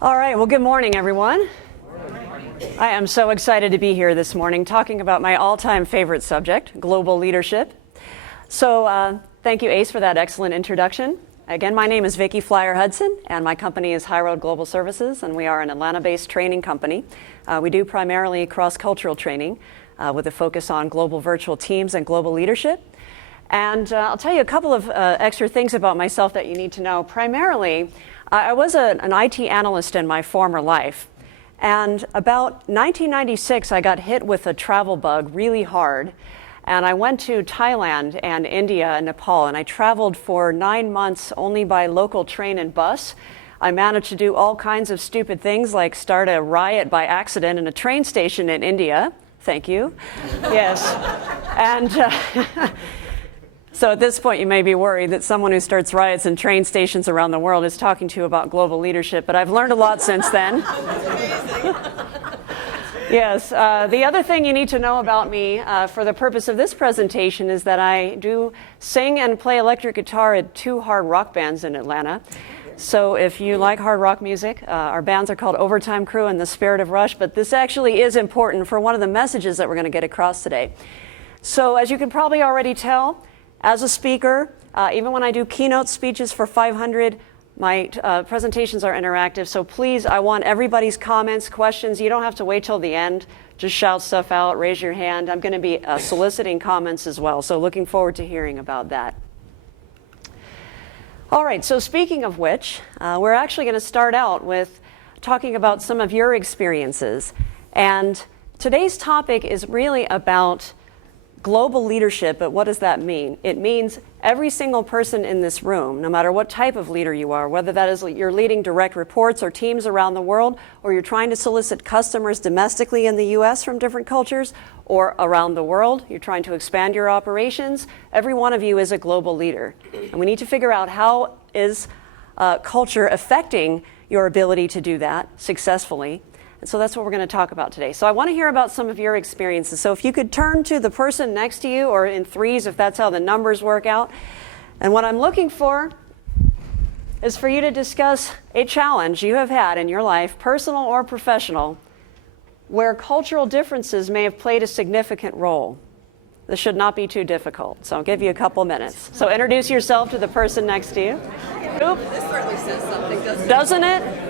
All right, well, good morning, everyone. I am so excited to be here this morning talking about my all-time favorite subject, global leadership. So thank you, Ace, for that excellent introduction. Again, my name is Vicki Flier Hudson, and my company is High Road Global Services, and we are an Atlanta-based training company. We do primarily cross-cultural training with a focus on global virtual teams and global leadership. And I'll tell you a couple of extra things about myself that you need to know. Primarily, I was an IT analyst in my former life. And about 1996, I got hit with a travel bug really hard. And I went to Thailand and India and Nepal, and I traveled for 9 months only by local train and bus. I managed to do all kinds of stupid things like start a riot by accident in a train station in India. Thank you. Yes. And so at this point, you may be worried that someone who starts riots in train stations around the world is talking to you about global leadership, but I've learned a lot since then. Yes, the other thing you need to know about me for the purpose of this presentation is that I do sing and play electric guitar at 2 hard rock bands in Atlanta. So if you like hard rock music, our bands are called Overtime Crew and The Spirit of Rush, but this actually is important for one of the messages that we're going to get across today. So as you can probably already tell, as a speaker, even when I do keynote speeches for 500, my presentations are interactive. So please, I want everybody's comments, questions. You don't have to wait till the end. Just shout stuff out, raise your hand. I'm going to be soliciting comments as well. So looking forward to hearing about that. All right, so speaking of which, we're actually going to start out with talking about some of your experiences. And today's topic is really about global leadership, but what does that mean? It means every single person in this room, no matter what type of leader you are, whether that is you're leading direct reports or teams around the world, or you're trying to solicit customers domestically in the US from different cultures, or around the world, you're trying to expand your operations, every one of you is a global leader. And we need to figure out how is culture affecting your ability to do that successfully. And so that's what we're going to talk about today. So I want to hear about some of your experiences. So if you could turn to the person next to you, or in threes if that's how the numbers work out. And what I'm looking for is for you to discuss a challenge you have had in your life, personal or professional, where cultural differences may have played a significant role. This should not be too difficult. So I'll give you a couple minutes. So introduce yourself to the person next to you. Oop. This certainly says something, doesn't it?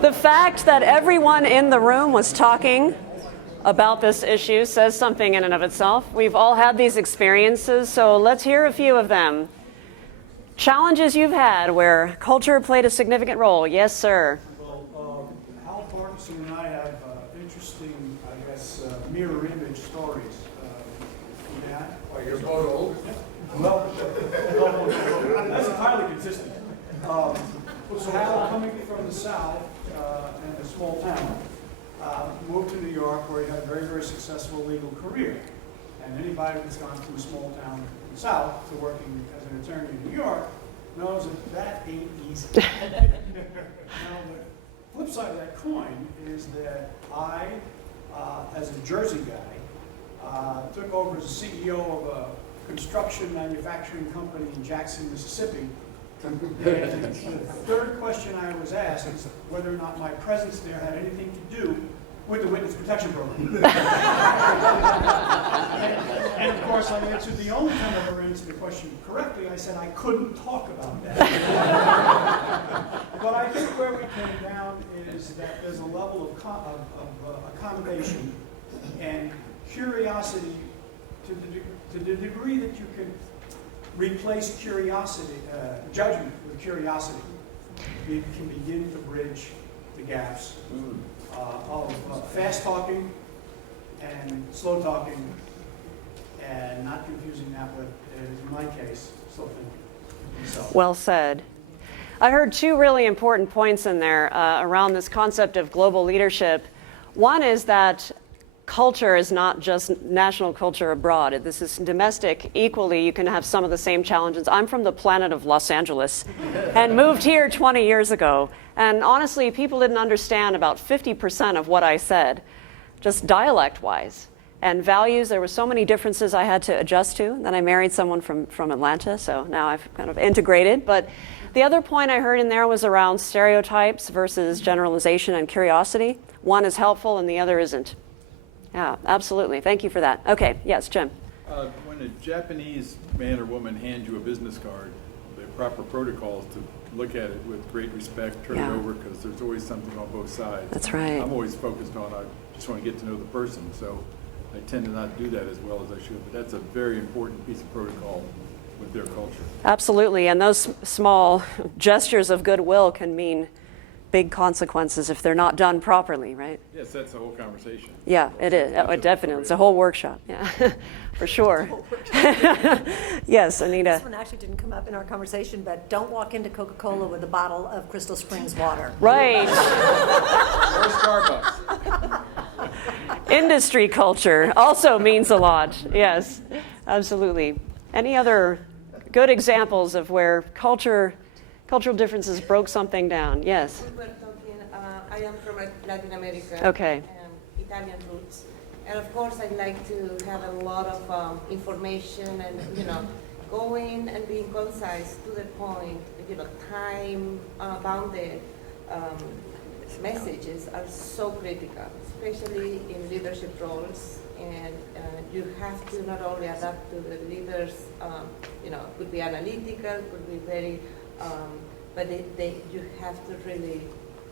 The fact that everyone in the room was talking about this issue says something in and of itself. We've all had these experiences, so let's hear a few of them. Challenges you've had where culture played a significant role. Yes, sir. Well, Hal Parkinson and I have interesting, mirror image stories. Yeah. Well, you're both old. Well, that's entirely consistent. So Hal, coming from the South, in a small town, moved to New York where he had a very, very successful legal career. And anybody that's gone from a small town in the South to working as an attorney in New York knows that ain't easy. Now, the flip side of that coin is that I, as a Jersey guy, took over as a CEO of a construction manufacturing company in Jackson, Mississippi. And the third question I was asked is whether or not my presence there had anything to do with the witness protection program. and of course, I answered the only time I ever answered the question correctly. I said I couldn't talk about that. But I think where we came down is that there's a level of accommodation and curiosity to the degree that you can replace curiosity, judgment with curiosity. It can begin to bridge the gaps of fast talking and slow talking, and not confusing that with, in my case, slow thinking. So. Well said. I heard 2 really important points in there around this concept of global leadership. One is that culture is not just national culture abroad. This is domestic. Equally, you can have some of the same challenges. I'm from the planet of Los Angeles and moved here 20 years ago. And honestly, people didn't understand about 50% of what I said, just dialect-wise. And values, there were so many differences I had to adjust to. Then I married someone from Atlanta, so now I've kind of integrated. But the other point I heard in there was around stereotypes versus generalization and curiosity. One is helpful and the other isn't. Yeah, absolutely. Thank you for that. Okay, yes, Jim. When a Japanese man or woman hands you a business card, the proper protocol is to look at it with great respect, turn it over, because there's always something on both sides. That's right. I'm always focused on, I just want to get to know the person, so I tend to not do that as well as I should, but that's a very important piece of protocol with their culture. Absolutely, and those small gestures of goodwill can mean big consequences if they're not done properly, right? Yes, that's the whole conversation. Yeah, it is. Oh, definitely. It's a whole workshop. Yeah, for sure. Yes, Anita. This one actually didn't come up in our conversation, but don't walk into Coca-Cola with a bottle of Crystal Springs water. Right. Or Starbucks. Industry culture also means a lot. Yes, absolutely. Any other good examples of where cultural differences broke something down? Yes. We were talking, I am from Latin America. Okay. Italian roots. And of course, I like to have a lot of information and, going and being concise, to the point, time-bounded messages are so critical, especially in leadership roles. And you have to not only adapt to the leaders, could be analytical, could be very, but you have to really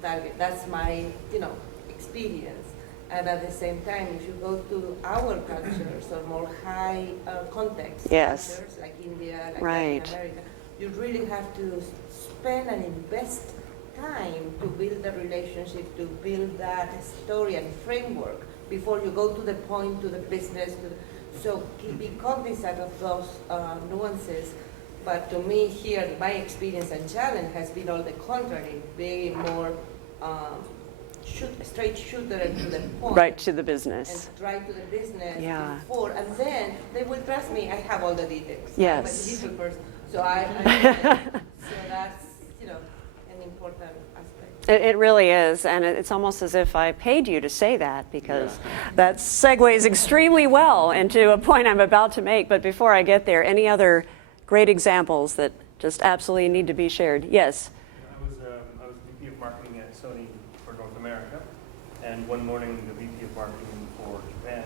target. That's my, experience. And at the same time, if you go to our cultures or more high context Yes. cultures like India, like Right. Latin America, you really have to spend and invest time to build the relationship, to build that story and framework before you go to the point, to the business. So be cognizant of those nuances. But to me here, my experience and challenge has been all the contrary, being more straight shooter and to the point. Right to the business. And right to the business Yeah. before, and then they will trust me. I have all the details. Yes. I'm a digital person, so so that's an important aspect. It really is, and it's almost as if I paid you to say that, because that segues extremely well into a point I'm about to make. But before I get there, any other great examples that just absolutely need to be shared? Yes. I was VP of Marketing at Sony for North America, and one morning the VP of Marketing for Japan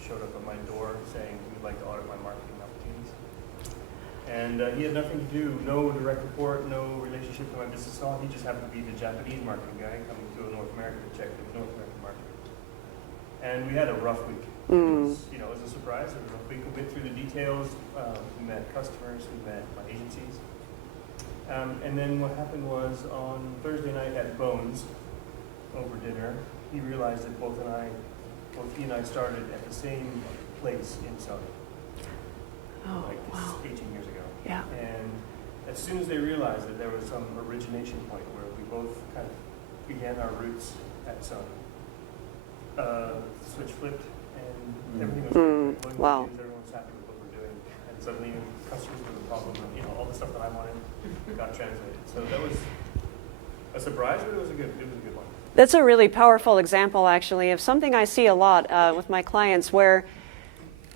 showed up at my door saying he would like to audit my marketing opportunities. And he had nothing to do, no direct report, no relationship to my business at all. He just happened to be the Japanese marketing guy coming to North America to check the North American market. And we had a rough week. It was a surprise. It was a week. We went through the details. We met customers. We met my agencies. And then what happened was on Thursday night at Bones, over dinner, he realized that both he and I started at the same place in Sony. Oh, Like wow. 18 years ago. Yeah. And as soon as they realized that there was some origination point where we both kind of began our roots at Sony, switch flipped and everything was great. Wow. Everyone was happy with what we're doing. And suddenly customers were the problem and all the stuff that I wanted got translated. So that was a surprise, but it was a good one. That's a really powerful example, actually, of something I see a lot with my clients, where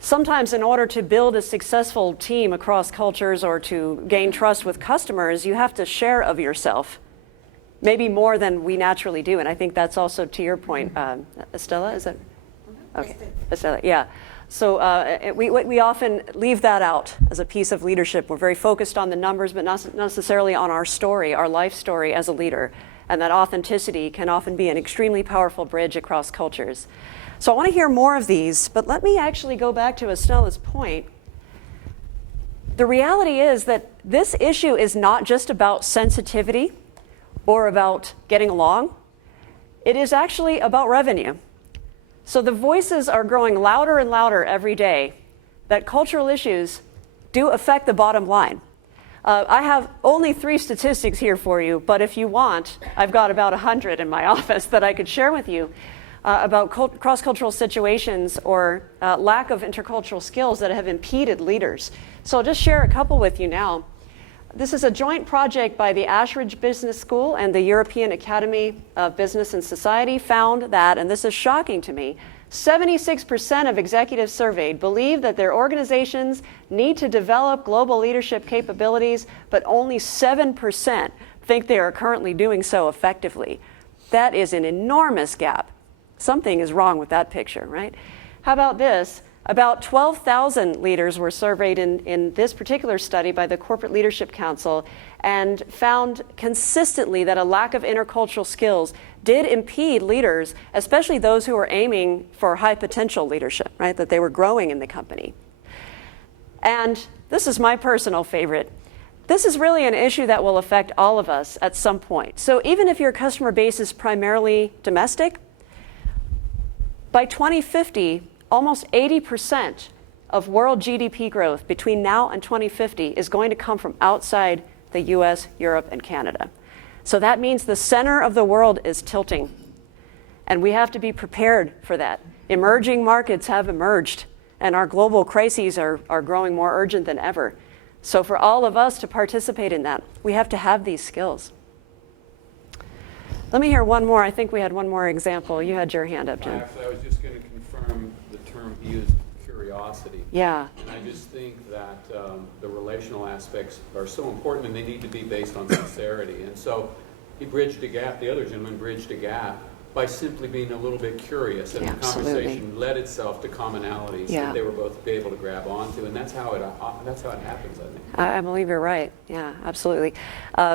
sometimes in order to build a successful team across cultures or to gain trust with customers, you have to share of yourself, maybe more than we naturally do. And I think that's also to your point. Estella, is that? Okay, Estella, yeah. So we often leave that out as a piece of leadership. We're very focused on the numbers, but not necessarily on our story, our life story as a leader. And that authenticity can often be an extremely powerful bridge across cultures. So I want to hear more of these, but let me actually go back to Estella's point. The reality is that this issue is not just about sensitivity or about getting along. It is actually about revenue. So the voices are growing louder and louder every day that cultural issues do affect the bottom line. I have only 3 statistics here for you, but if you want, I've got about 100 in my office that I could share with you about cross-cultural situations or lack of intercultural skills that have impeded leaders. So I'll just share a couple with you now. This is a joint project by the Ashridge Business School and the European Academy of Business and Society found that, and this is shocking to me, 76% of executives surveyed believe that their organizations need to develop global leadership capabilities, but only 7% think they are currently doing so effectively. That is an enormous gap. Something is wrong with that picture, right? How about this? About 12,000 leaders were surveyed in this particular study by the Corporate Leadership Council and found consistently that a lack of intercultural skills did impede leaders, especially those who were aiming for high potential leadership, right? That they were growing in the company. And this is my personal favorite. This is really an issue that will affect all of us at some point. So even if your customer base is primarily domestic, by 2050, almost 80% of world GDP growth between now and 2050 is going to come from outside the US, Europe, and Canada. So that means the center of the world is tilting. And we have to be prepared for that. Emerging markets have emerged, and our global crises are growing more urgent than ever. So for all of us to participate in that, we have to have these skills. Let me hear one more. I think we had one more example. You had your hand up, Jim. Actually, I was just going to confirm the term he used, curiosity. Yeah. And I just think that the relational aspects are so important, and they need to be based on sincerity. And so he bridged a gap, the other gentleman bridged a gap by simply being a little bit curious. And Yeah, the conversation led itself to commonalities Yeah. that they were both able to grab onto. And that's how it happens, I think. I believe you're right. Yeah, absolutely.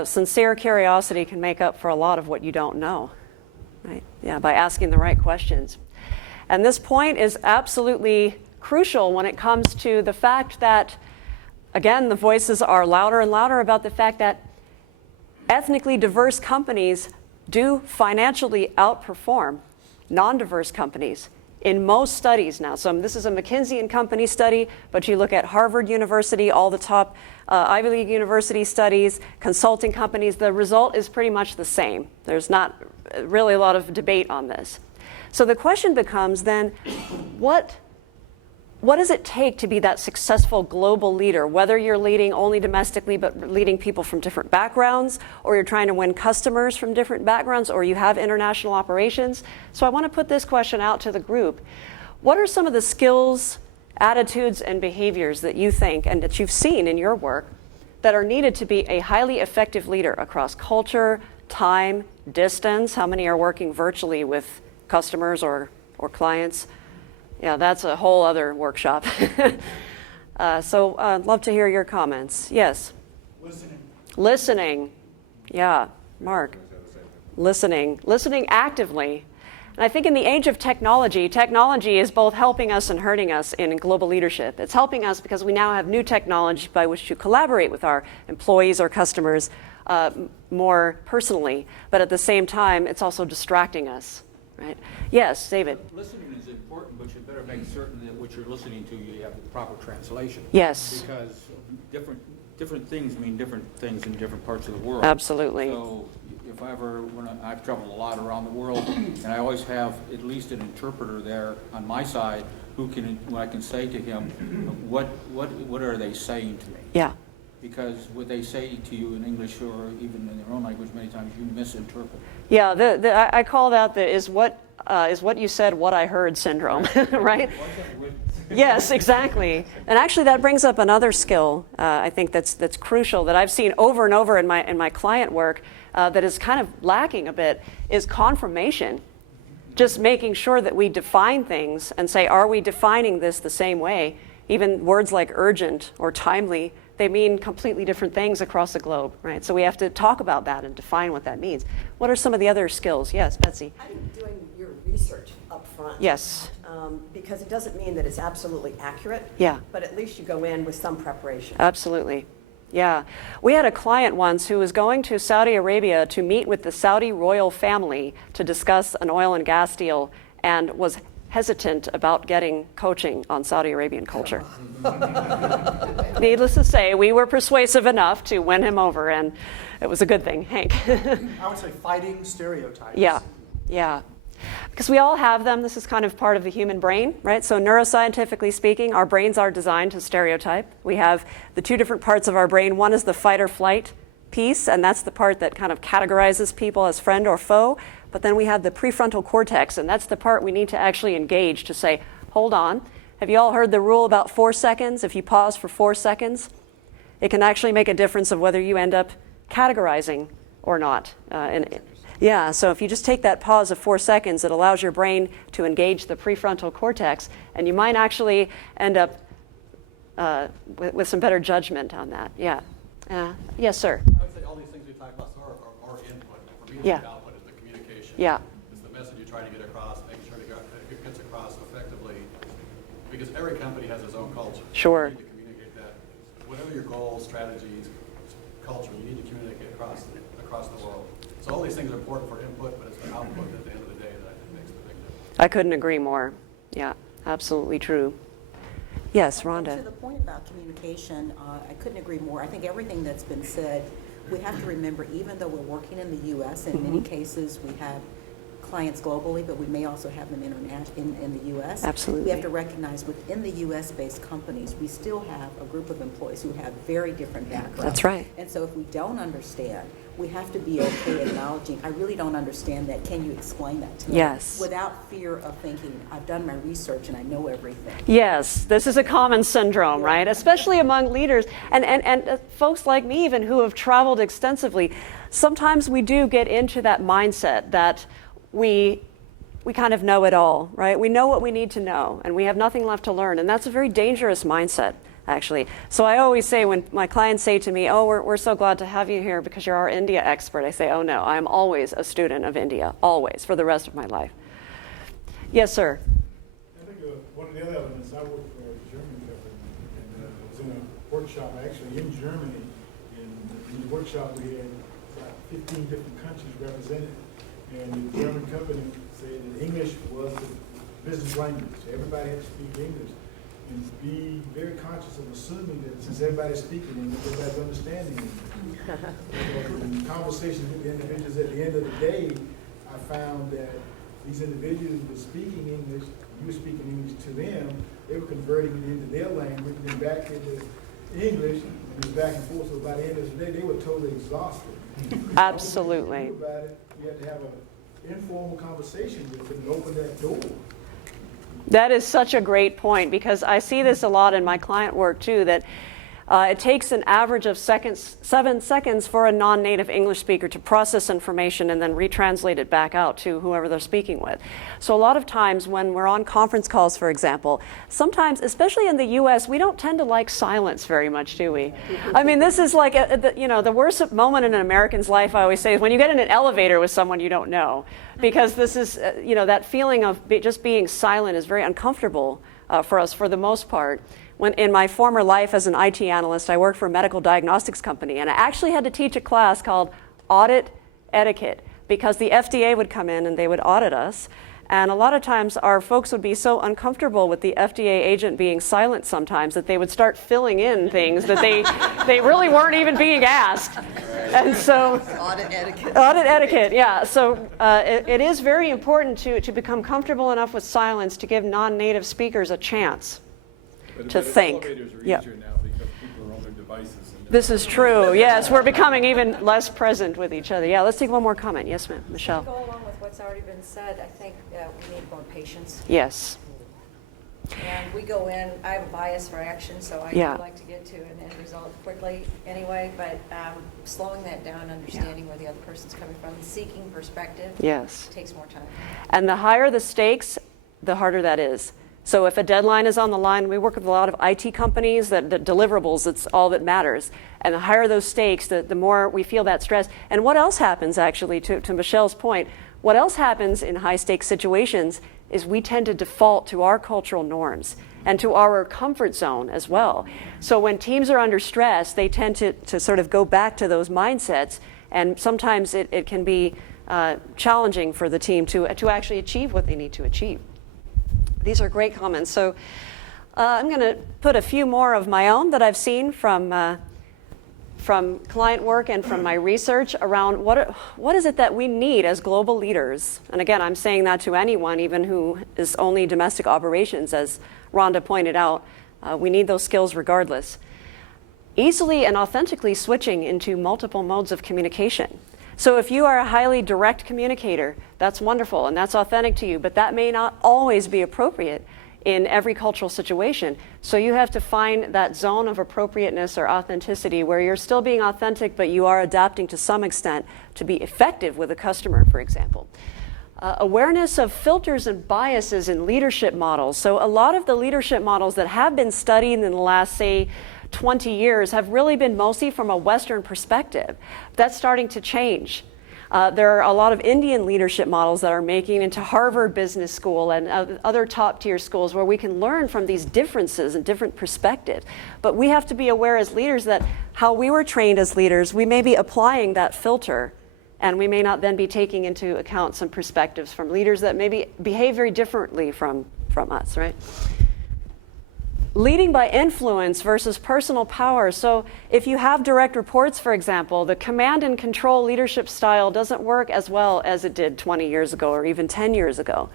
Sincere curiosity can make up for a lot of what you don't know, right? Yeah, by asking the right questions. And this point is absolutely crucial when it comes to the fact that, again, the voices are louder and louder about the fact that ethnically diverse companies do financially outperform non-diverse companies in most studies now. So this is a McKinsey & Company study, but you look at Harvard University, all the top Ivy League university studies, consulting companies, the result is pretty much the same. There's not really a lot of debate on this. So the question becomes then, what does it take to be that successful global leader, whether you're leading only domestically but leading people from different backgrounds, or you're trying to win customers from different backgrounds, or you have international operations? So I want to put this question out to the group. What are some of the skills, attitudes, and behaviors that you think and that you've seen in your work that are needed to be a highly effective leader across culture, time, distance? How many are working virtually with customers or clients? Yeah, that's a whole other workshop. So I'd love to hear your comments. Yes? Listening. Yeah, Mark. Listening actively. And I think in the age of technology is both helping us and hurting us in global leadership. It's helping us because we now have new technology by which to collaborate with our employees or customers more personally. But at the same time, it's also distracting us. Right? Yes, David. Listening is important, but you better make certain that what you're listening to, you have the proper translation. Yes. Because different things mean different things in different parts of the world. Absolutely. So if I've traveled a lot around the world, and I always have at least an interpreter there on my side who I can say to him, what are they saying to me? Yeah. Because what they say to you in English or even in their own language, many times you misinterpret. Yeah, I call that the is what you said, what I heard syndrome, right? Yes, exactly. And actually, that brings up another skill I think that's crucial that I've seen over and over in my client work that is kind of lacking a bit is confirmation. Just making sure that we define things and say, are we defining this the same way? Even words like urgent or timely, they mean completely different things across the globe, right? So we have to talk about that and define what that means. What are some of the other skills? Yes, Betsy. I think doing your research up front. Yes. Because it doesn't mean that it's absolutely accurate. Yeah. But at least you go in with some preparation. Absolutely. Yeah. We had a client once who was going to Saudi Arabia to meet with the Saudi royal family to discuss an oil and gas deal and was hesitant about getting coaching on Saudi Arabian culture. Needless to say, we were persuasive enough to win him over, and it was a good thing. Hank. I would say fighting stereotypes. Yeah. Because we all have them. This is kind of part of the human brain, right? So neuroscientifically speaking, our brains are designed to stereotype. We have the two different parts of our brain. One is the fight or flight piece, and that's the part that kind of categorizes people as friend or foe. But then we have the prefrontal cortex, and that's the part we need to actually engage to say, hold on. Have you all heard the rule about 4 seconds? If you pause for 4 seconds, it can actually make a difference of whether you end up categorizing or not. Yeah, so if you just take that pause of 4 seconds, it allows your brain to engage the prefrontal cortex, and you might actually end up with some better judgment on that. Yeah. Yes, sir. I would say all these things we talk about are input. For me, Yeah. the output is the communication. Yeah. It's the message you're trying to get across, making sure it gets across effectively. Because every company has its own culture. Sure. You need to communicate that. Whatever your goals, strategies, culture, you need to communicate across the world. So all these things are important for input, but it's the output at the end of the day that I think makes the big difference. I couldn't agree more. Yeah, absolutely true. Yes, Rhonda. To the point about communication, I couldn't agree more. I think everything that's been said, we have to remember, even though we're working in the U.S., in many cases we have clients globally, but we may also have them in the U.S. Absolutely. We have to recognize within the U.S.-based companies, we still have a group of employees who have very different backgrounds. That's right. And so if we don't understand, we have to be okay acknowledging, I really don't understand that. Can you explain that to me? Yes. Without fear of thinking, I've done my research and I know everything. Yes, this is a common syndrome, right? Especially among leaders and folks like me even who have traveled extensively. Sometimes we do get into that mindset that we kind of know it all, right? We know what we need to know and we have nothing left to learn, and that's a very dangerous mindset, actually. So I always say when my clients say to me, oh, we're so glad to have you here because you're our India expert, I say, oh no, I am always a student of India, always, for the rest of my life. Yes, sir. I think one of the other elements, I worked for a German company, and I was in a workshop actually in Germany. In the workshop, we had about 15 different countries represented, and the German company said that English was the business language. Everybody had to speak English. And be very conscious of assuming that since everybody's speaking English, everybody's understanding English. In conversations with the individuals at the end of the day, I found that these individuals were speaking English, you were speaking English to them, they were converting it into their language, then back into English, and it was back and forth. So by the end of the day, they were totally exhausted. Absolutely. About it, you had to have an informal conversation with them and open that door. That is such a great point, because I see this a lot in my client work too, that it takes an average of 7 seconds for a non-native English speaker to process information and then retranslate it back out to whoever they're speaking with. So a lot of times when we're on conference calls, for example, sometimes, especially in the US, we don't tend to like silence very much, do we? I mean, this is like, the worst moment in an American's life, I always say, is when you get in an elevator with someone you don't know. Because this is, that feeling of just being silent is very uncomfortable for us for the most part. When in my former life as an IT analyst, I worked for a medical diagnostics company, and I actually had to teach a class called Audit Etiquette, because the FDA would come in and they would audit us. And a lot of times our folks would be so uncomfortable with the FDA agent being silent sometimes that they would start filling in things that they really weren't even being asked. And so Audit etiquette. Audit etiquette, yeah. So it is very important to become comfortable enough with silence to give non-native speakers a chance to think. Elevators are Yeah. easier now because people are on their devices. And This is true. Yes, we're becoming even less present with each other. Yeah, let's take one more comment. Yes, ma'am. Michelle. To go along with what's already been said, I think we need more patience. Yes. And we go in, I have a bias for action, so I Yeah. do like to get to an end result quickly anyway, but slowing that down, understanding where the other person's coming from, seeking perspective Yes. takes more time. And the higher the stakes, the harder that is. So if a deadline is on the line, we work with a lot of IT companies, that deliverables, it's all that matters. And the higher those stakes, the more we feel that stress. And what else happens, actually, to Michelle's point, what else happens in high-stakes situations is we tend to default to our cultural norms and to our comfort zone as well. So when teams are under stress, they tend to sort of go back to those mindsets, and sometimes it can be challenging for the team to actually achieve what they need to achieve. These are great comments. So I'm going to put a few more of my own that I've seen from client work and from my research around what is it that we need as global leaders. And again, I'm saying that to anyone, even who is only domestic operations, as Rhonda pointed out. We need those skills regardless. Easily and authentically switching into multiple modes of communication. So if you are a highly direct communicator, that's wonderful and that's authentic to you, but that may not always be appropriate in every cultural situation. So you have to find that zone of appropriateness or authenticity where you're still being authentic, but you are adapting to some extent to be effective with a customer, for example. Awareness of filters and biases in leadership models. So a lot of the leadership models that have been studied in the last, say, 20 years have really been mostly from a Western perspective. That's starting to change. There are a lot of Indian leadership models that are making into Harvard Business School and other top-tier schools where we can learn from these differences and different perspectives. But we have to be aware as leaders that how we were trained as leaders, we may be applying that filter, and we may not then be taking into account some perspectives from leaders that maybe behave very differently from us, right? Leading by influence versus personal power. So if you have direct reports, for example, the command and control leadership style doesn't work as well as it did 20 years ago or even 10 years ago.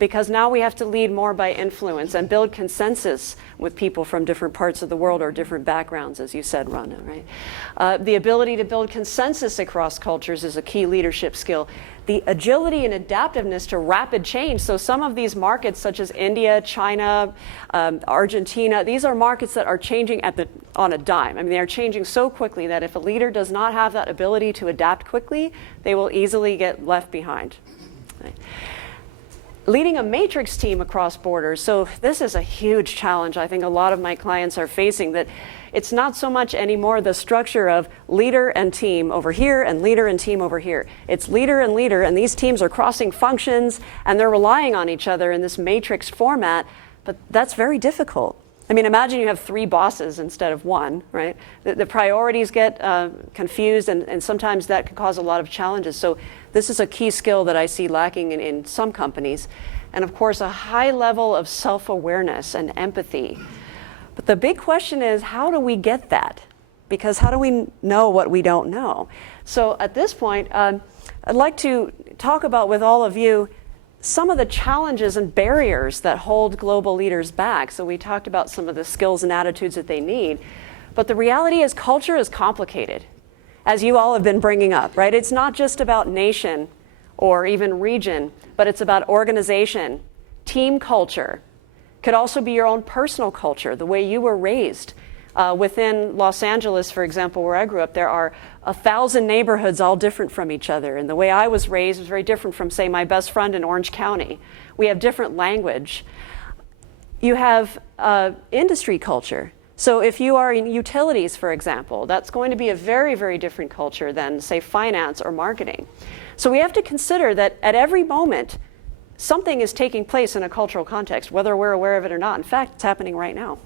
Because now we have to lead more by influence and build consensus with people from different parts of the world or different backgrounds, as you said, Rhonda, right? The ability to build consensus across cultures is a key leadership skill. The agility and adaptiveness to rapid change. So some of these markets, such as India, China, Argentina, these are markets that are changing on a dime. I mean, they are changing so quickly that if a leader does not have that ability to adapt quickly, they will easily get left behind. Right? Leading a matrix team across borders. So this is a huge challenge I think a lot of my clients are facing, that it's not so much anymore the structure of leader and team over here and leader and team over here. It's leader, and these teams are crossing functions and they're relying on each other in this matrix format, but that's very difficult. I mean, imagine you have 3 bosses instead of 1, right? The priorities get confused, and sometimes that can cause a lot of challenges. So this is a key skill that I see lacking in some companies. And of course, a high level of self-awareness and empathy. But the big question is, how do we get that? Because how do we know what we don't know? So at this point, I'd like to talk about with all of you some of the challenges and barriers that hold global leaders back. So we talked about some of the skills and attitudes that they need. But the reality is culture is complicated, as you all have been bringing up, right? It's not just about nation or even region, but it's about organization, team culture. Could also be your own personal culture, the way you were raised. Within Los Angeles, for example, where I grew up, there are 1,000 neighborhoods all different from each other. And the way I was raised was very different from, say, my best friend in Orange County. We have different language. You have industry culture. So if you are in utilities, for example, that's going to be a very, very different culture than, say, finance or marketing. So we have to consider that at every moment, something is taking place in a cultural context, whether we're aware of it or not. In fact, it's happening right now.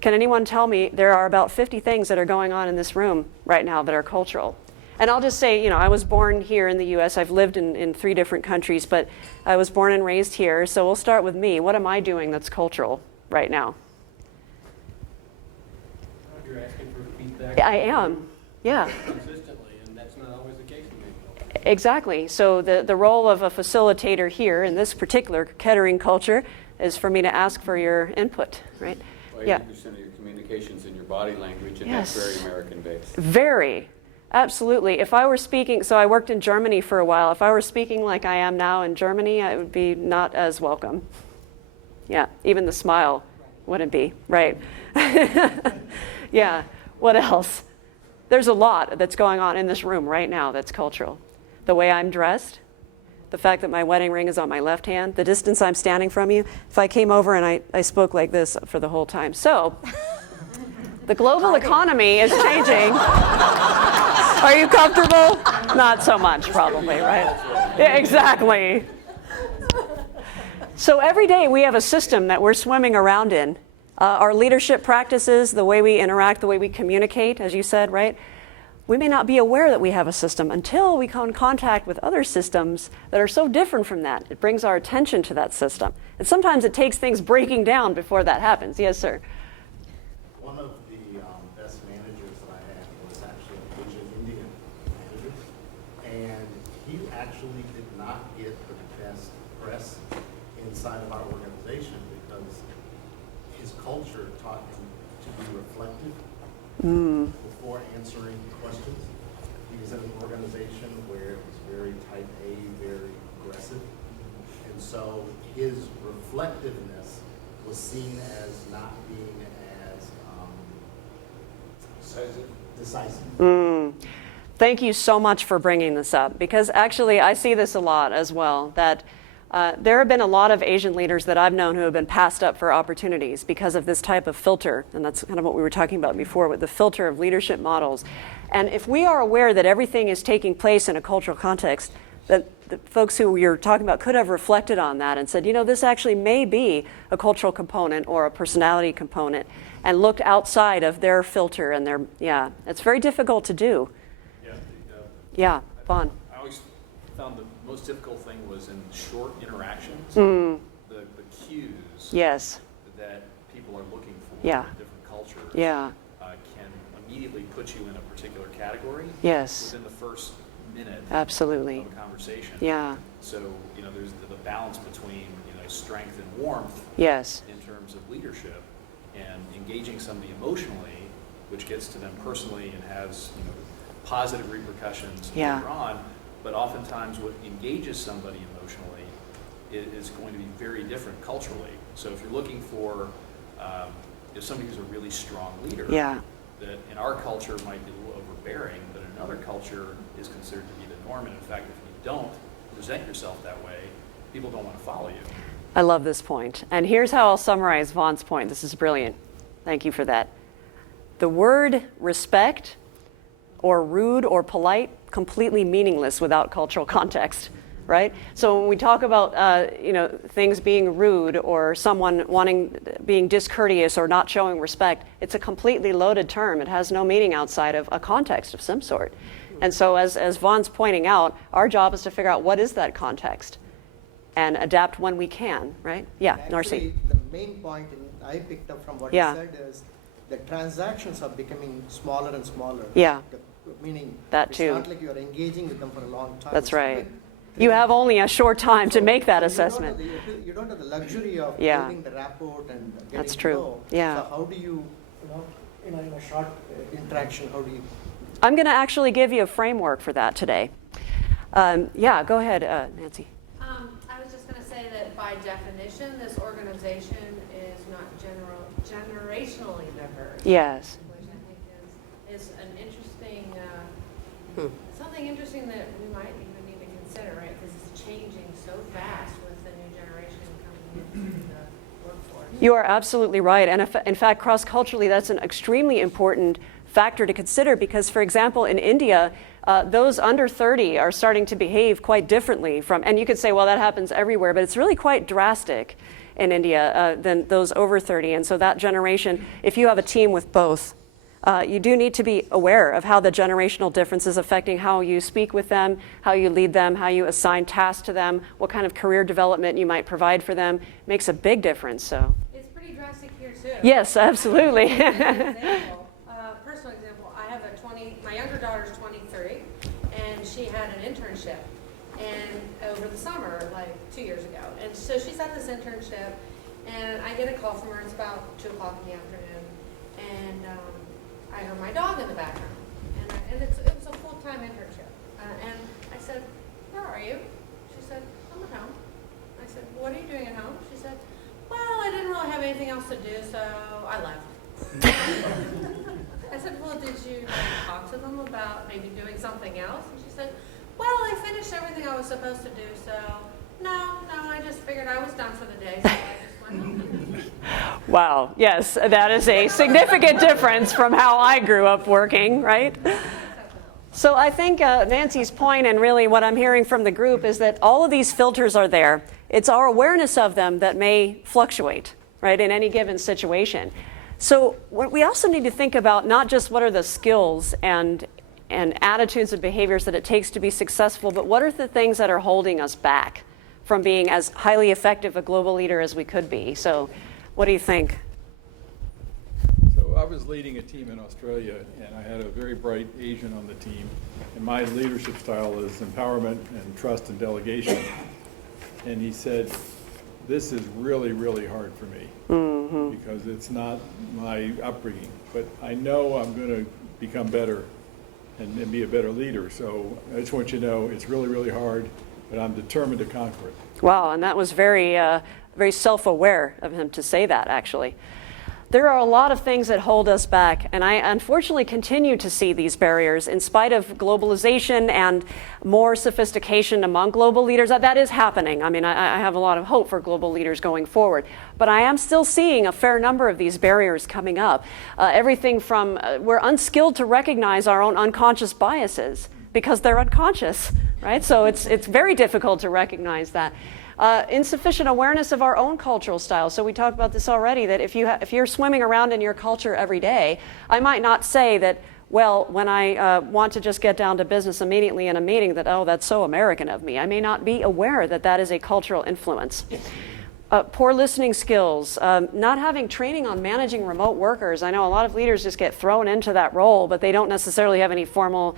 Can anyone tell me there are about 50 things that are going on in this room right now that are cultural? And I'll just say, I was born here in the U.S. I've lived in 3 different countries, but I was born and raised here. So we'll start with me. What am I doing that's cultural right now? You're asking for feedback. I am, yeah. Consistently, and that's not always the case in many cultures. Exactly. So the role of a facilitator here in this particular Kettering culture is for me to ask for your input, right? Well, 80% Yeah. of your communications in your body language, and Yes. that's very American-based. Very. Absolutely. If I were speaking, so I worked in Germany for a while. If I were speaking like I am now in Germany, I would be not as welcome. Yeah, even the smile wouldn't be, right? Yeah, what else? There's a lot that's going on in this room right now that's cultural. The way I'm dressed, the fact that my wedding ring is on my left hand, the distance I'm standing from you. If I came over and I spoke like this for the whole time. So, the global economy is changing. Are you comfortable? Not so much, probably, right? Yeah, exactly. So every day we have a system that we're swimming around in. Our leadership practices, the way we interact, the way we communicate, as you said, right? We may not be aware that we have a system until we come in contact with other systems that are so different from that. It brings our attention to that system. And sometimes it takes things breaking down before that happens. Yes, sir. One of the best managers that I had was actually an Asian Indian manager, and he actually did not get the best press inside of our organization because his culture taught him to be reflective before answering questions. He he's in an organization where it was very type A, very aggressive. And so his reflectiveness was seen as not being as decisive. Thank you so much for bringing this up, because actually I see this a lot as well, that there have been a lot of Asian leaders that I've known who have been passed up for opportunities because of this type of filter, and that's kind of what we were talking about before with the filter of leadership models. And if we are aware that everything is taking place in a cultural context, that the folks who you're talking about could have reflected on that and said, you know, this actually may be a cultural component or a personality component, and looked outside of their filter and their, yeah, it's very difficult to do. Yeah, Vaughn. I always found the most difficult thing was in short interactions, Mm. the cues Yes. that people are looking for Yeah. in different cultures Yeah. Can immediately put you in a particular category Yes. within the first minute Absolutely. of a conversation. Yeah. So, you know, there's the balance between, you know, strength and warmth Yes. in terms of leadership and engaging somebody emotionally, which gets to them personally and has, you know, positive repercussions Yeah. later on, but oftentimes what engages somebody emotionally is going to be very different culturally. So if you're looking for somebody who's a really strong leader, Yeah. that in our culture might be a little overbearing, but in another culture is considered to be the norm. And in fact, if you don't present yourself that way, people don't want to follow you. I love this point. And here's how I'll summarize Vaughn's point. This is brilliant. Thank you for that. The word respect or rude or polite, completely meaningless without cultural context, right? So when we talk about things being rude or someone being discourteous or not showing respect, it's a completely loaded term. It has no meaning outside of a context of some sort. And so as Vaughn's pointing out, our job is to figure out what is that context and adapt when we can, right? Yeah, Narcy. The main point I picked up from what you said is the transactions are becoming smaller and smaller. Yeah. Meaning that it's too. not like you're engaging with them for a long time. That's right. You have only a short time to make that assessment. You don't have the luxury of Yeah. building the rapport and getting That's to true. know. Yeah. So how do you, in a short interaction, how do you? I'm going to actually give you a framework for that today. Yeah, go ahead, Nancy. I was just going to say that by definition, this organization is not generationally diverse. Yes. Which I think is an interesting, something interesting that we might even need to consider, right? Because it's changing so fast with the new generation coming into the workforce. You are absolutely right. And in fact, cross-culturally, that's an extremely important factor to consider because, for example, in India, those under 30 are starting to behave quite differently from, and you could say, well, that happens everywhere, but it's really quite drastic in India than those over 30. And so that generation, if you have a team with both, you do need to be aware of how the generational difference is affecting how you speak with them, how you lead them, how you assign tasks to them, what kind of career development you might provide for them. It makes a big difference. So. It's pretty drastic here too. Yes, absolutely. Personal example, I have my younger daughter's 23, and she had an internship and over the summer, like 2 years ago. And so she's at this internship, and I get a call from her. It's about 2 o'clock in the afternoon, and I heard my dog in the background, and it was a full-time internship. And I said, "Where are you?" She said, "I'm at home." I said, "What are you doing at home?" She said, "Well, I didn't really have anything else to do, so I left." I said, "Well, did you talk to them about maybe doing something else?" And she said, "Well, I finished everything I was supposed to do, so no, I just figured I was done for the day, so I just went home." Wow, yes, that is a significant difference from how I grew up working, right? So I think Nancy's point, and really what I'm hearing from the group, is that all of these filters are there. It's our awareness of them that may fluctuate, right, in any given situation. So what we also need to think about not just what are the skills and attitudes and behaviors that it takes to be successful, but what are the things that are holding us back from being as highly effective a global leader as we could be. So what do you think? So I was leading a team in Australia, and I had a very bright Asian on the team. And my leadership style is empowerment and trust and delegation. And he said, this is really, really hard for me because it's not my upbringing. But I know I'm going to become better and be a better leader. So I just want you to know it's really, really hard, but I'm determined to conquer it. Wow, and that was very, very self-aware of him to say that, actually. There are a lot of things that hold us back, and I unfortunately continue to see these barriers in spite of globalization and more sophistication among global leaders. That is happening. I mean, I have a lot of hope for global leaders going forward, but I am still seeing a fair number of these barriers coming up. Everything from we're unskilled to recognize our own unconscious biases because they're unconscious, right? So it's very difficult to recognize that. Insufficient awareness of our own cultural style. So we talked about this already, that if you're swimming around in your culture every day, I might not say that, well, when I want to just get down to business immediately in a meeting, that, oh, that's so American of me. I may not be aware that that is a cultural influence. Poor listening skills, not having training on managing remote workers. I know a lot of leaders just get thrown into that role, but they don't necessarily have any formal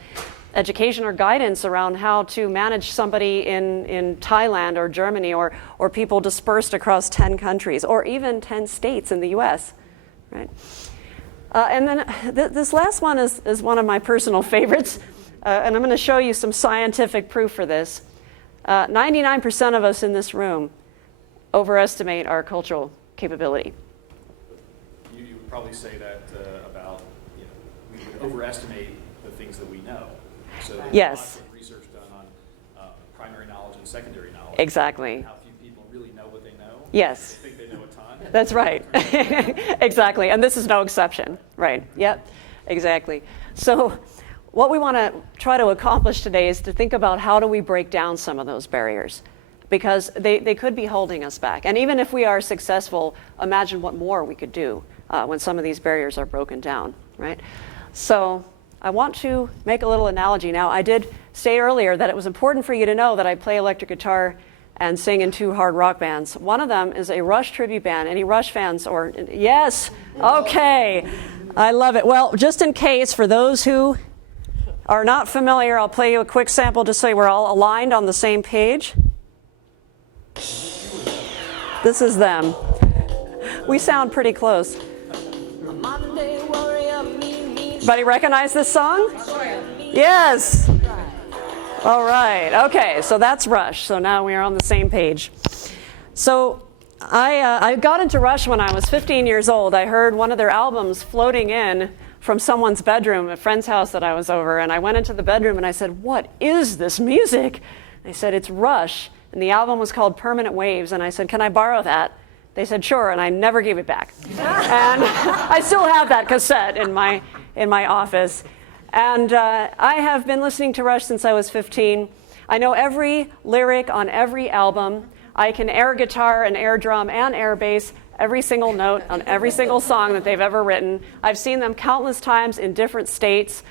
education or guidance around how to manage somebody in Thailand or Germany or people dispersed across 10 countries or even 10 states in the US, right? And then this last one is one of my personal favorites, and I'm going to show you some scientific proof for this. 99% of us in this room overestimate our cultural capability. You would probably say that about, we would overestimate the things that we know. So there's Yes. lots of research done on primary knowledge and secondary knowledge. Exactly. And how few people really know what they know. Yes. They think they know a ton. That's right. Exactly. And this is no exception. Right. Yep. Exactly. So what we want to try to accomplish today is to think about how do we break down some of those barriers, because they could be holding us back. And even if we are successful, imagine what more we could do when some of these barriers are broken down, right? So I want to make a little analogy now. I did say earlier that it was important for you to know that I play electric guitar and sing in 2 hard rock bands. One of them is a Rush tribute band. Any Rush fans? Or yes? Okay. I love it. Well, just in case, for those who are not familiar, I'll play you a quick sample just so we're all aligned on the same page. This is them. We sound pretty close. Anybody recognize this song? Yes. All right. Okay, so that's Rush. So now we are on the same page. So I got into Rush when I was 15 years old. I heard one of their albums floating in from someone's bedroom, a friend's house that I was over, and I went into the bedroom and I said, "What is this music?" They said, "It's Rush." And the album was called Permanent Waves, and I said, "Can I borrow that?" They said, "Sure," and I never gave it back. And I still have that cassette in my office. And I have been listening to Rush since I was 15. I know every lyric on every album. I can air guitar and air drum and air bass every single note on every single song that they've ever written. I've seen them countless times in different states.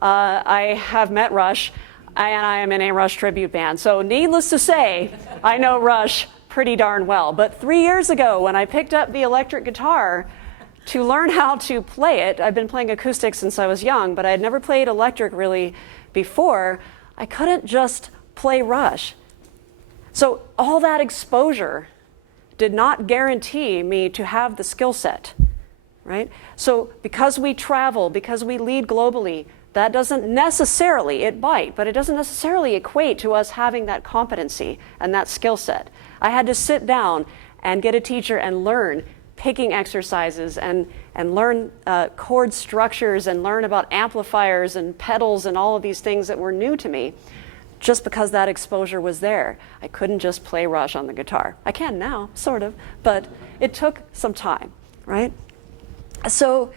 I have met Rush, and I am in a Rush tribute band. So needless to say, I know Rush pretty darn well. But 3 years ago, when I picked up the electric guitar to learn how to play it, I've been playing acoustic since I was young, but I had never played electric really before, I couldn't just play Rush. So all that exposure did not guarantee me to have the skill set, right? So because we travel, because we lead globally, that doesn't necessarily, it might, but it doesn't necessarily equate to us having that competency and that skill set. I had to sit down and get a teacher and learn picking exercises and learn chord structures and learn about amplifiers and pedals and all of these things that were new to me just because that exposure was there. I couldn't just play Rush on the guitar. I can now, sort of, but it took some time, right? So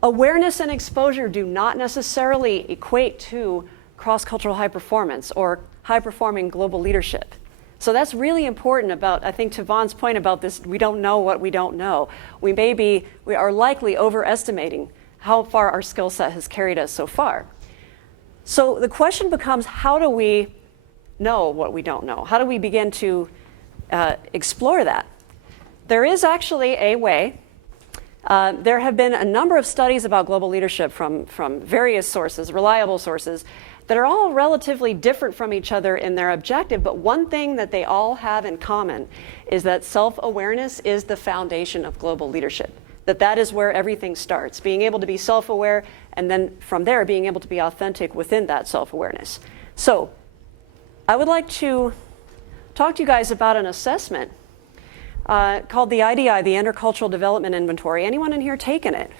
awareness and exposure do not necessarily equate to cross-cultural high performance or high-performing global leadership. So that's really important about, I think, to Vaughn's point about this, we don't know what we don't know. We are likely overestimating how far our skill set has carried us so far. So the question becomes, how do we know what we don't know? How do we begin to explore that? There is actually a way. There have been a number of studies about global leadership from various sources, reliable sources, that are all relatively different from each other in their objective, but one thing that they all have in common is that self-awareness is the foundation of global leadership, that is where everything starts, being able to be self-aware and then from there being able to be authentic within that self-awareness. So I would like to talk to you guys about an assessment called the IDI, the Intercultural Development Inventory. Anyone in here taken it?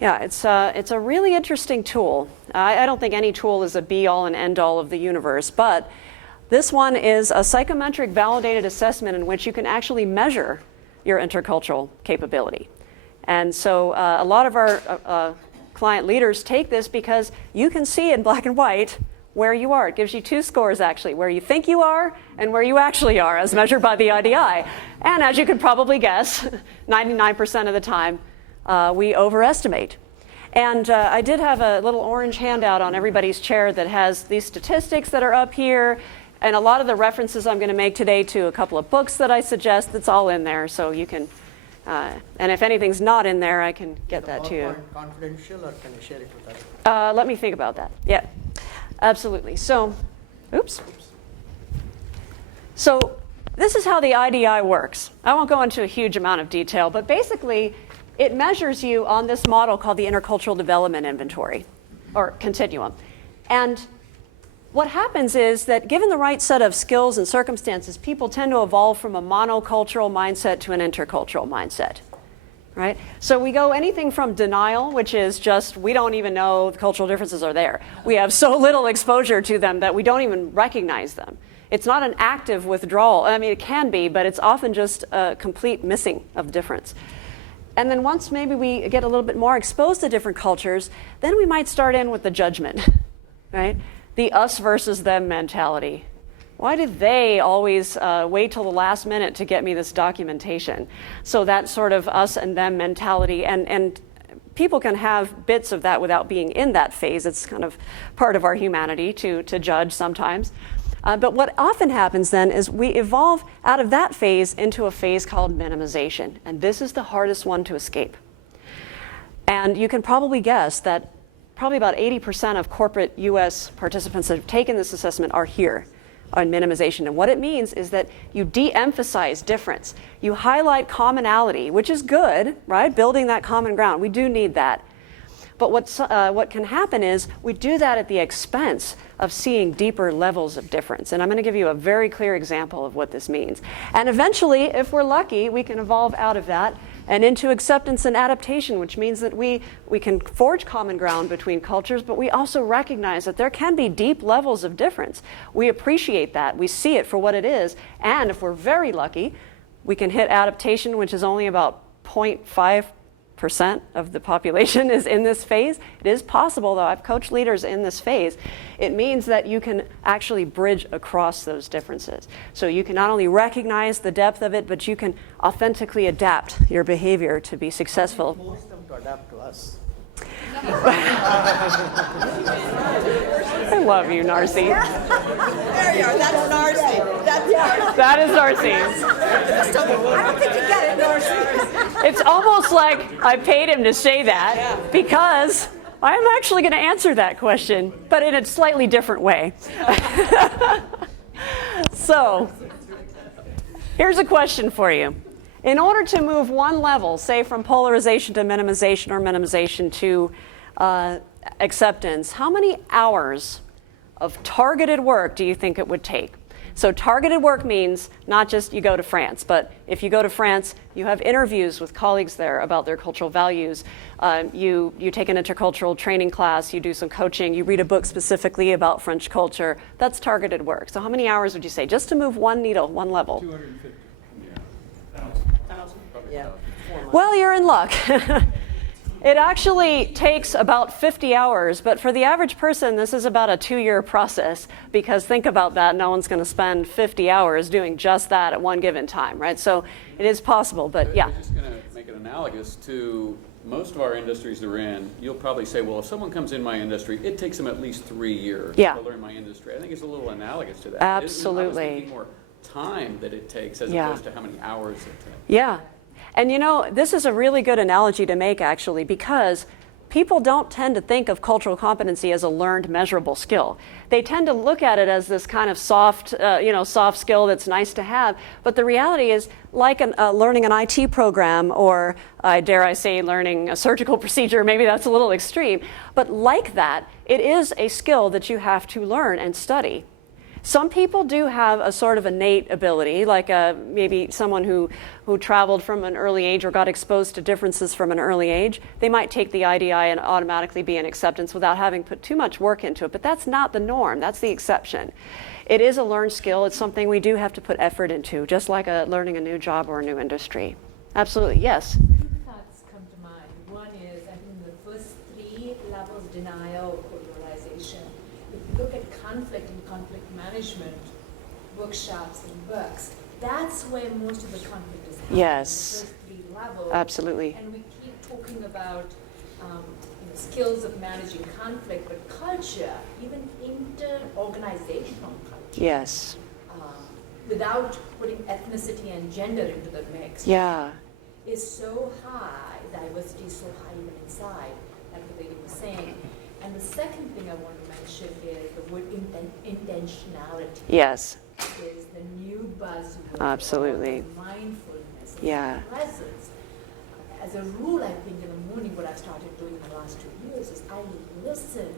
Yeah, it's a really interesting tool. I don't think any tool is a be-all and end-all of the universe, but this one is a psychometric validated assessment in which you can actually measure your intercultural capability. And so a lot of our client leaders take this because you can see in black and white where you are. It gives you 2 scores, actually, where you think you are and where you actually are, as measured by the IDI. And as you could probably guess, 99% of the time, we overestimate. And I did have a little orange handout on everybody's chair that has these statistics that are up here, and a lot of the references I'm going to make today to a couple of books that I suggest. That's all in there, so you can, and if anything's not in there, I can get that to you. Confidential, or can you share it with us? Let me think about that. Yeah, absolutely. So, oops. So this is how the IDI works. I won't go into a huge amount of detail, but basically it measures you on this model called the Intercultural Development Inventory, or Continuum. And what happens is that given the right set of skills and circumstances, people tend to evolve from a monocultural mindset to an intercultural mindset, right? So we go anything from denial, which is just we don't even know the cultural differences are there. We have so little exposure to them that we don't even recognize them. It's not an active withdrawal. I mean, it can be, but it's often just a complete missing of the difference. And then once maybe we get a little bit more exposed to different cultures, then we might start in with the judgment, right? The us versus them mentality. Why did they always wait till the last minute to get me this documentation? So that sort of us and them mentality, and people can have bits of that without being in that phase. It's kind of part of our humanity to judge sometimes. But what often happens then is we evolve out of that phase into a phase called minimization. And this is the hardest one to escape. And you can probably guess that probably about 80% of corporate US participants that have taken this assessment are here on minimization. And what it means is that you de-emphasize difference. You highlight commonality, which is good, right? Building that common ground. We do need that. But what can happen is we do that at the expense of seeing deeper levels of difference. And I'm going to give you a very clear example of what this means. And eventually, if we're lucky, we can evolve out of that and into acceptance and adaptation, which means that we can forge common ground between cultures, but we also recognize that there can be deep levels of difference. We appreciate that. We see it for what it is. And if we're very lucky, we can hit adaptation, which is only about 0.5% of the population is in this phase. It is possible, though. I've coached leaders in this phase. It means that you can actually bridge across those differences. So you can not only recognize the depth of it, but you can authentically adapt your behavior to be successful. Force them to adapt to us. I love you, Narcy. There you are. That's Narcy. That is Narcy. I don't think you get it, Narcy. It's almost like I paid him to say that because I'm actually going to answer that question, but in a slightly different way. So, here's a question for you. In order to move one level, say from polarization to minimization or minimization to acceptance, how many hours of targeted work do you think it would take? So targeted work means not just you go to France, but if you go to France, you have interviews with colleagues there about their cultural values. You take an intercultural training class, you do some coaching, you read a book specifically about French culture. That's targeted work. So how many hours would you say just to move one needle, one level? 250. Yeah. Well, you're in luck. It actually takes about 50 hours, but for the average person, this is about a 2-year process, because think about that, no one's going to spend 50 hours doing just that at one given time, right? So it is possible, but yeah. I'm just going to make it analogous to most of our industries they're in. You'll probably say, well, if someone comes in my industry, it takes them at least 3 years to learn my industry. I think it's a little analogous to that. Absolutely. I was thinking more time that it takes as opposed to how many hours it takes. Yeah. And you know, this is a really good analogy to make, actually, because people don't tend to think of cultural competency as a learned, measurable skill. They tend to look at it as this kind of soft, soft skill that's nice to have. But the reality is, like learning an IT program, or dare I say, learning a surgical procedure, maybe that's a little extreme, but like that, it is a skill that you have to learn and study. Some people do have a sort of innate ability, like maybe someone who traveled from an early age or got exposed to differences from an early age. They might take the IDI and automatically be in acceptance without having put too much work into it, but that's not the norm, that's the exception. It is a learned skill, it's something we do have to put effort into, just like learning a new job or a new industry. Absolutely, yes? Two thoughts come to mind. One is, I think the first 3 levels, denial, polarization. If you look at conflict and conflict management workshops and books, that's where most of the conflict is happening. Yes. The first 3 levels. Absolutely. And we keep talking about skills of managing conflict, but culture, even inter-organizational culture. Yes. Without putting ethnicity and gender into the mix. Yeah. Is so high, diversity is so high even inside, like the lady was saying. And the second thing I want to mention is the word intentionality. Yes. Is the new buzzword. Absolutely. Mindfulness. Yeah. Presence. As a rule, I think in the morning, what I've started doing in the last 2 years is I listen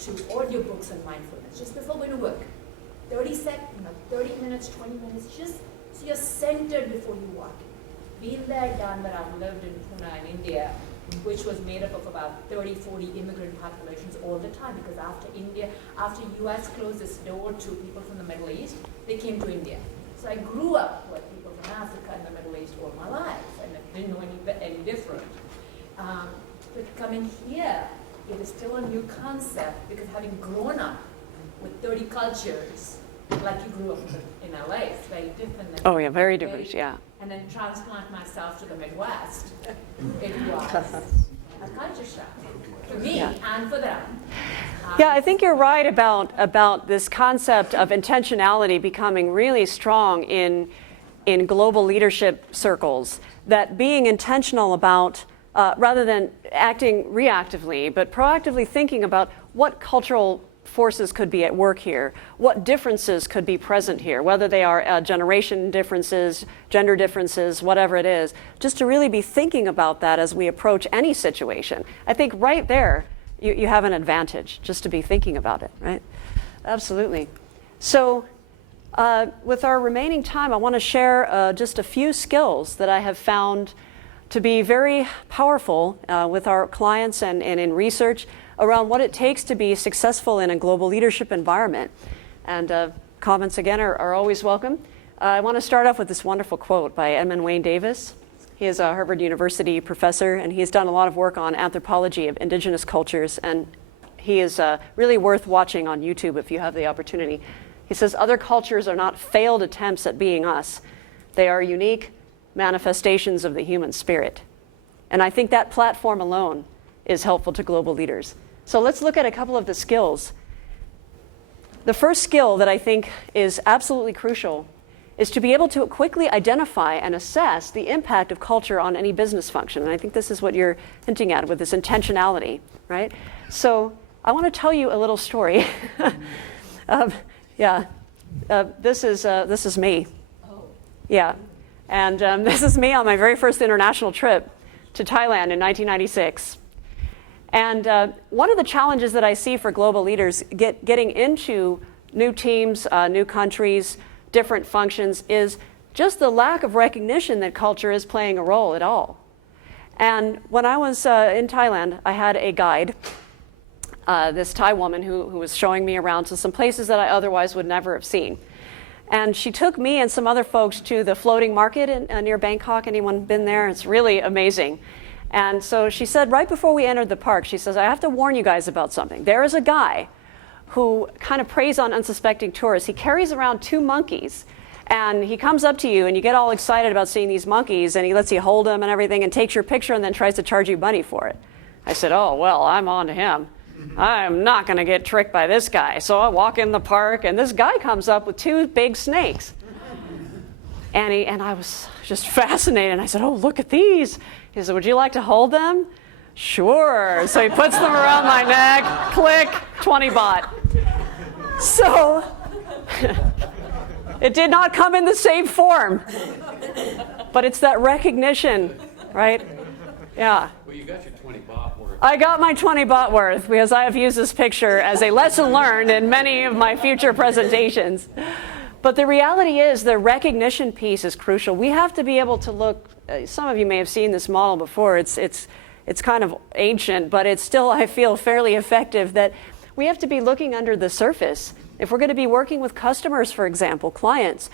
to audiobooks on mindfulness just before going to work. 30 minutes, 20 minutes, just so you're centered before you walk in. Been there, done that. I've lived in Pune in India, which was made up of about 30, 40 immigrant populations all the time, because after US closed its door to people from the Middle East, they came to India. So I grew up with people from Africa and the Middle East all my life, and I didn't know any different. But coming here, it is still a new concept, because having grown up with 30 cultures, like you grew up in LA, it's very different. Oh yeah, very different, yeah. And then transplant myself to the Midwest, it was a culture shock for me and for them. Yeah, I think you're right about this concept of intentionality becoming really strong in global leadership circles, that being intentional about, rather than acting reactively, but proactively thinking about what cultural forces could be at work here, what differences could be present here, whether they are generation differences, gender differences, whatever it is, just to really be thinking about that as we approach any situation. I think right there, you have an advantage, just to be thinking about it, right? Absolutely. So with our remaining time, I want to share just a few skills that I have found to be very powerful with our clients and in research around what it takes to be successful in a global leadership environment. And comments, again, are always welcome. I want to start off with this wonderful quote by Edmund Wayne Davis. He is a Harvard University professor, and he's done a lot of work on anthropology of indigenous cultures, and he is really worth watching on YouTube if you have the opportunity. He says, "Other cultures are not failed attempts at being us. They are unique manifestations of the human spirit." And I think that platform alone is helpful to global leaders. So let's look at a couple of the skills. The first skill that I think is absolutely crucial is to be able to quickly identify and assess the impact of culture on any business function. And I think this is what you're hinting at with this intentionality, right? So I want to tell you a little story. This is me. Yeah. And this is me on my very first international trip to Thailand in 1996. And one of the challenges that I see for global leaders getting into new teams, new countries, different functions is just the lack of recognition that culture is playing a role at all. And when I was in Thailand, I had a guide, this Thai woman who was showing me around to some places that I otherwise would never have seen. And she took me and some other folks to the floating market near Bangkok. Anyone been there? It's really amazing. And so she said, right before we entered the park, she says, "I have to warn you guys about something. There is a guy who kind of preys on unsuspecting tourists. He carries around 2 monkeys, and he comes up to you, and you get all excited about seeing these monkeys, and he lets you hold them and everything, and takes your picture, and then tries to charge you money for it." I said, "Oh, well, I'm on to him. I'm not going to get tricked by this guy." So I walk in the park, and this guy comes up with 2 big snakes. And I was just fascinated. And I said, "Oh, look at these." He said, "Would you like to hold them?" Sure. So he puts them around my neck, click, 20 baht. So it did not come in the same form, but it's that recognition, right? Yeah. Well, you got your 20 baht worth. I got my 20 baht worth because I have used this picture as a lesson learned in many of my future presentations. But the reality is the recognition piece is crucial. We have to be able to look, some of you may have seen this model before, it's kind of ancient, but it's still, I feel, fairly effective, that we have to be looking under the surface. If we're going to be working with customers, for example, clients,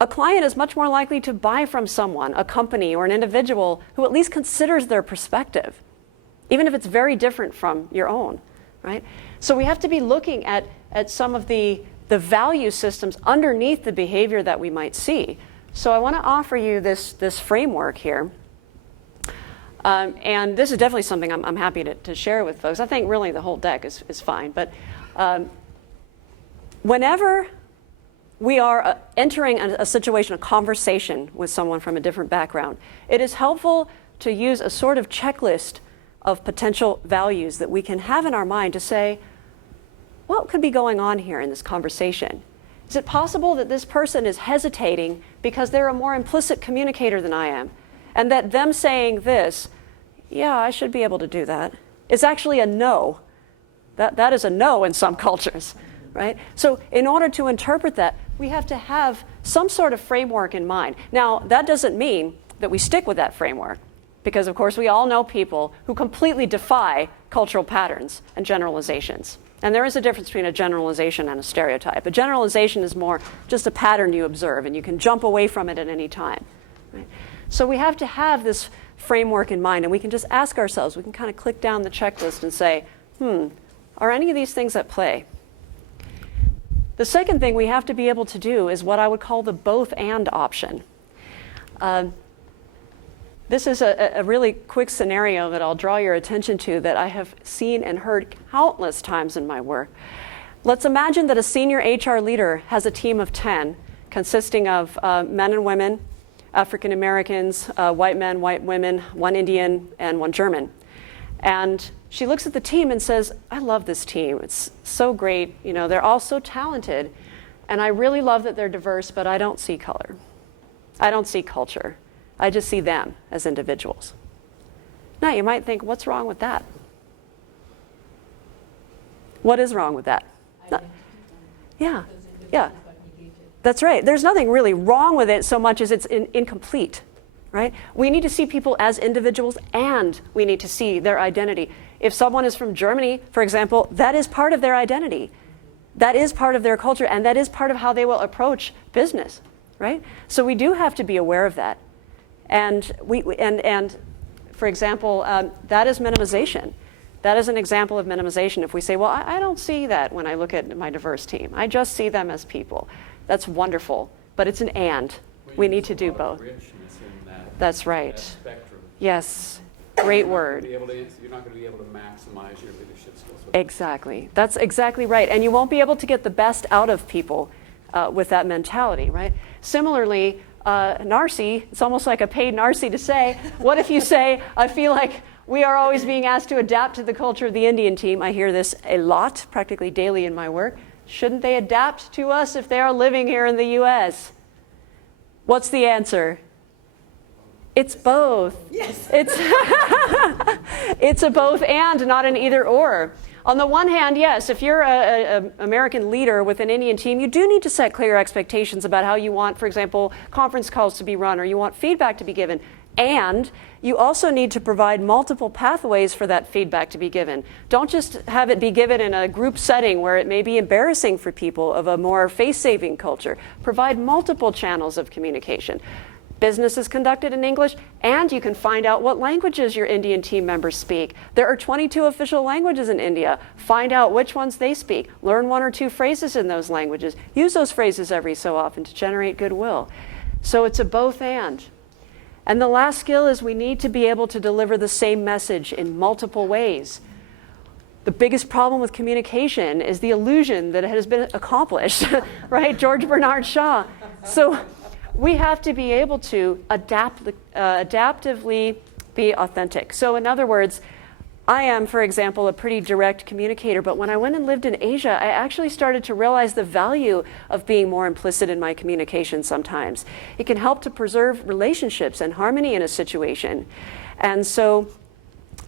a client is much more likely to buy from someone, a company or an individual who at least considers their perspective, even if it's very different from your own, right? So we have to be looking at some of the value systems underneath the behavior that we might see. So I want to offer you this framework here. And this is definitely something I'm happy to share with folks. I think really the whole deck is fine. But whenever we are entering a situation, a conversation with someone from a different background, it is helpful to use a sort of checklist of potential values that we can have in our mind to say, what could be going on here in this conversation? Is it possible that this person is hesitating because they're a more implicit communicator than I am? And that them saying this, yeah, I should be able to do that, is actually a no. That is a no in some cultures, right? So in order to interpret that, we have to have some sort of framework in mind. Now, that doesn't mean that we stick with that framework, because of course we all know people who completely defy cultural patterns and generalizations. And there is a difference between a generalization and a stereotype. A generalization is more just a pattern you observe, and you can jump away from it at any time, right? So we have to have this framework in mind, and we can just ask ourselves, we can kind of click down the checklist and say, are any of these things at play? The second thing we have to be able to do is what I would call the both and option. This is a really quick scenario that I'll draw your attention to that I have seen and heard countless times in my work. Let's imagine that a senior HR leader has a team of 10 consisting of men and women, African Americans, white men, white women, one Indian, and one German. And she looks at the team and says, I love this team. It's so great. You know, they're all so talented. And I really love that they're diverse, but I don't see color. I don't see culture. I just see them as individuals. Now, you might think, what's wrong with that? What is wrong with that? Yeah. That's right. There's nothing really wrong with it so much as it's incomplete, right? We need to see people as individuals, and we need to see their identity. If someone is from Germany, for example, that is part of their identity. That is part of their culture, and that is part of how they will approach business, right? So we do have to be aware of that. And for example, that is minimization. That is an example of minimization. If we say, well, I don't see that when I look at my diverse team. I just see them as people. That's wonderful, but it's an and. We need to do both. That's right. That spectrum. Yes, great word. You're not going to be able to maximize your leadership skills. Exactly. That's exactly right. And you won't be able to get the best out of people with that mentality, right? Similarly, NARCI, it's almost like a paid NARCI to say, what if you say, I feel like we are always being asked to adapt to the culture of the Indian team. I hear this a lot, practically daily in my work. Shouldn't they adapt to us if they are living here in the US? What's the answer? It's both. Yes. It's a both and, not an either or. On the one hand, yes, if you're an American leader with an Indian team, you do need to set clear expectations about how you want, for example, conference calls to be run, or you want feedback to be given. And you also need to provide multiple pathways for that feedback to be given. Don't just have it be given in a group setting where it may be embarrassing for people of a more face-saving culture. Provide multiple channels of communication. Business is conducted in English, and you can find out what languages your Indian team members speak. There are 22 official languages in India. Find out which ones they speak. Learn one or two phrases in those languages. Use those phrases every so often to generate goodwill. So it's a both and. And the last skill is we need to be able to deliver the same message in multiple ways. The biggest problem with communication is the illusion that it has been accomplished, right? George Bernard Shaw. So we have to be able to adaptively be authentic. So in other words, I am, for example, a pretty direct communicator, but when I went and lived in Asia, I actually started to realize the value of being more implicit in my communication sometimes. It can help to preserve relationships and harmony in a situation. And so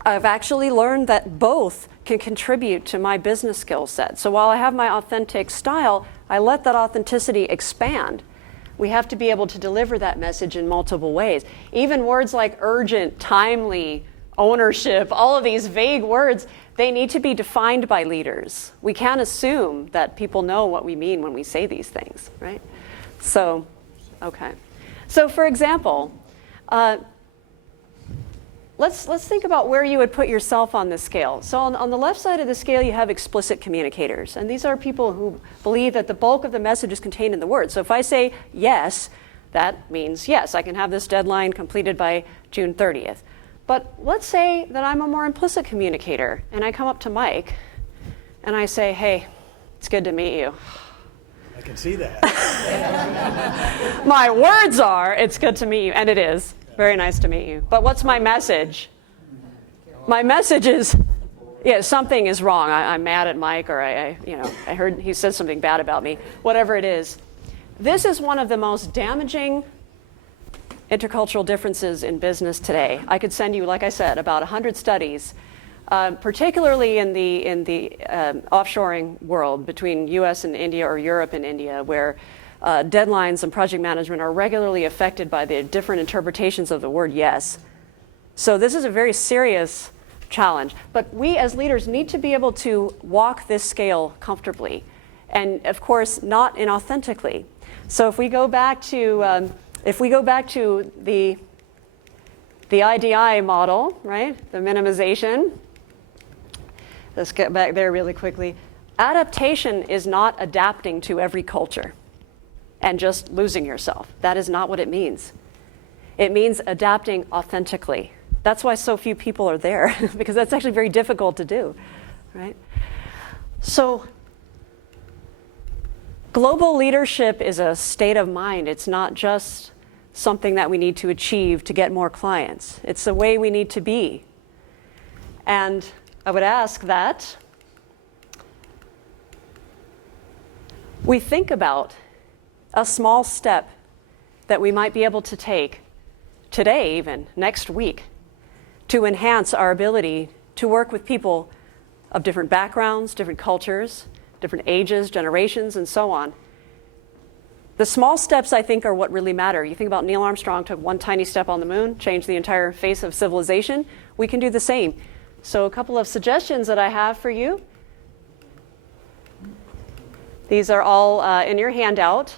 I've actually learned that both can contribute to my business skill set. So while I have my authentic style, I let that authenticity expand. We have to be able to deliver that message in multiple ways. Even words like urgent, timely, ownership, all of these vague words, they need to be defined by leaders. We can't assume that people know what we mean when we say these things, right? So, okay. So for example, let's think about where you would put yourself on this scale. So on the left side of the scale, you have explicit communicators. And these are people who believe that the bulk of the message is contained in the word. So if I say yes, that means yes, I can have this deadline completed by June 30th. But let's say that I'm a more implicit communicator, and I come up to Mike, and I say, hey, it's good to meet you. I can see that. My words are, it's good to meet you, and it is. Very nice to meet you. But what's my message? My message is, yeah, something is wrong. I'm mad at Mike, or I heard he said something bad about me. Whatever it is. This is one of the most damaging intercultural differences in business today. I could send you, like I said, about 100 studies, particularly in the offshoring world between US and India or Europe and India, where deadlines and project management are regularly affected by the different interpretations of the word yes. So this is a very serious challenge. But we as leaders need to be able to walk this scale comfortably, and of course not inauthentically. So if we go back to the IDI model, right, the minimization, let's get back there really quickly. Adaptation is not adapting to every culture and just losing yourself. That is not what it means. It means adapting authentically. That's why so few people are there, because that's actually very difficult to do, right? So global leadership is a state of mind. It's not just something that we need to achieve to get more clients. It's the way we need to be. And I would ask that we think about a small step that we might be able to take today, even next week, to enhance our ability to work with people of different backgrounds, different cultures, different ages, generations, and so on. The small steps, I think, are what really matter. You think about Neil Armstrong took one tiny step on the moon, changed the entire face of civilization. We can do the same. So a couple of suggestions that I have for you. These are all in your handout.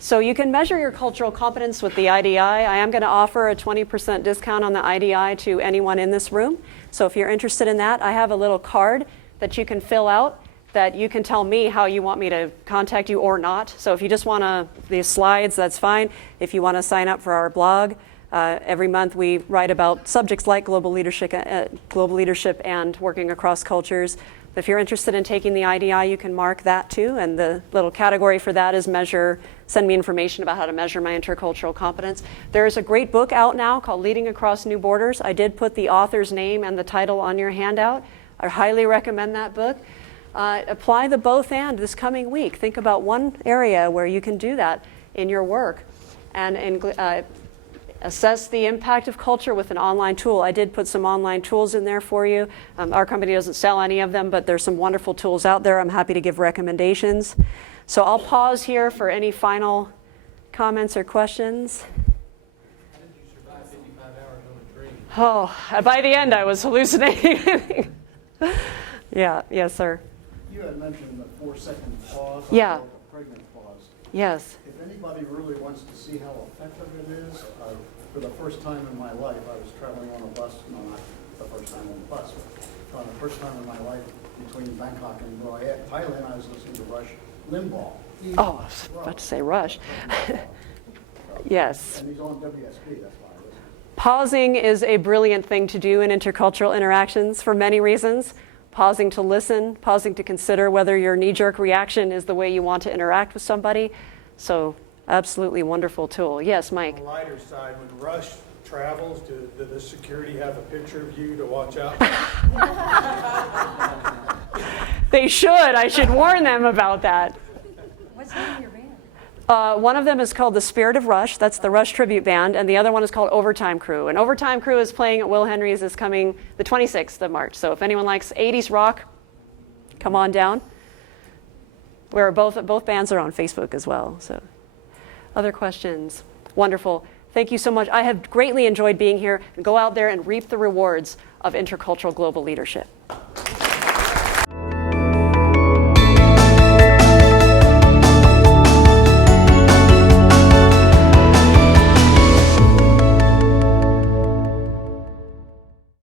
So you can measure your cultural competence with the IDI. I am going to offer a 20% discount on the IDI to anyone in this room. So if you're interested in that, I have a little card that you can fill out that you can tell me how you want me to contact you or not. So if you just want these slides, that's fine. If you want to sign up for our blog, every month we write about subjects like global leadership and working across cultures. If you're interested in taking the IDI, you can mark that too. And the little category for that is send me information about how to measure my intercultural competence. There is a great book out now called Leading Across New Borders. I did put the author's name and the title on your handout. I highly recommend that book. Apply the both and this coming week. Think about one area where you can do that in your work, and assess the impact of culture with an online tool. I did put some online tools in there for you. Our company doesn't sell any of them, but there's some wonderful tools out there. I'm happy to give recommendations. So I'll pause here for any final comments or questions. How did you survive 55 hours on a train? Oh, by the end I was hallucinating. Yeah, yes, sir. You had mentioned the 4-second pause. Yeah. The pregnant pause. Yes. If anybody really wants to see how effective it is, for the first time in my life, I was traveling on a bus, no, not the first time on the bus, but on the first time in my life between Bangkok and Thailand, I was listening to Rush Limbaugh. Oh, I was about to say Rush. Yes. And he's on WSB, that's why I listen. Pausing is a brilliant thing to do in intercultural interactions for many reasons. Pausing to listen, pausing to consider whether your knee-jerk reaction is the way you want to interact with somebody. So absolutely wonderful tool. Yes, Mike? On the lighter side, when Rush travels, do the security have a picture of you to watch out? They should. I should warn them about that. What's the name of your band? One of them is called the Spirit of Rush. That's the Rush tribute band. And the other one is called Overtime Crew. And Overtime Crew is playing at Will Henry's is coming the 26th of March. So if anyone likes 80s rock, come on down. Where both bands are on Facebook as well. So, other questions? Wonderful. Thank you so much. I have greatly enjoyed being here. Go out there and reap the rewards of intercultural global leadership.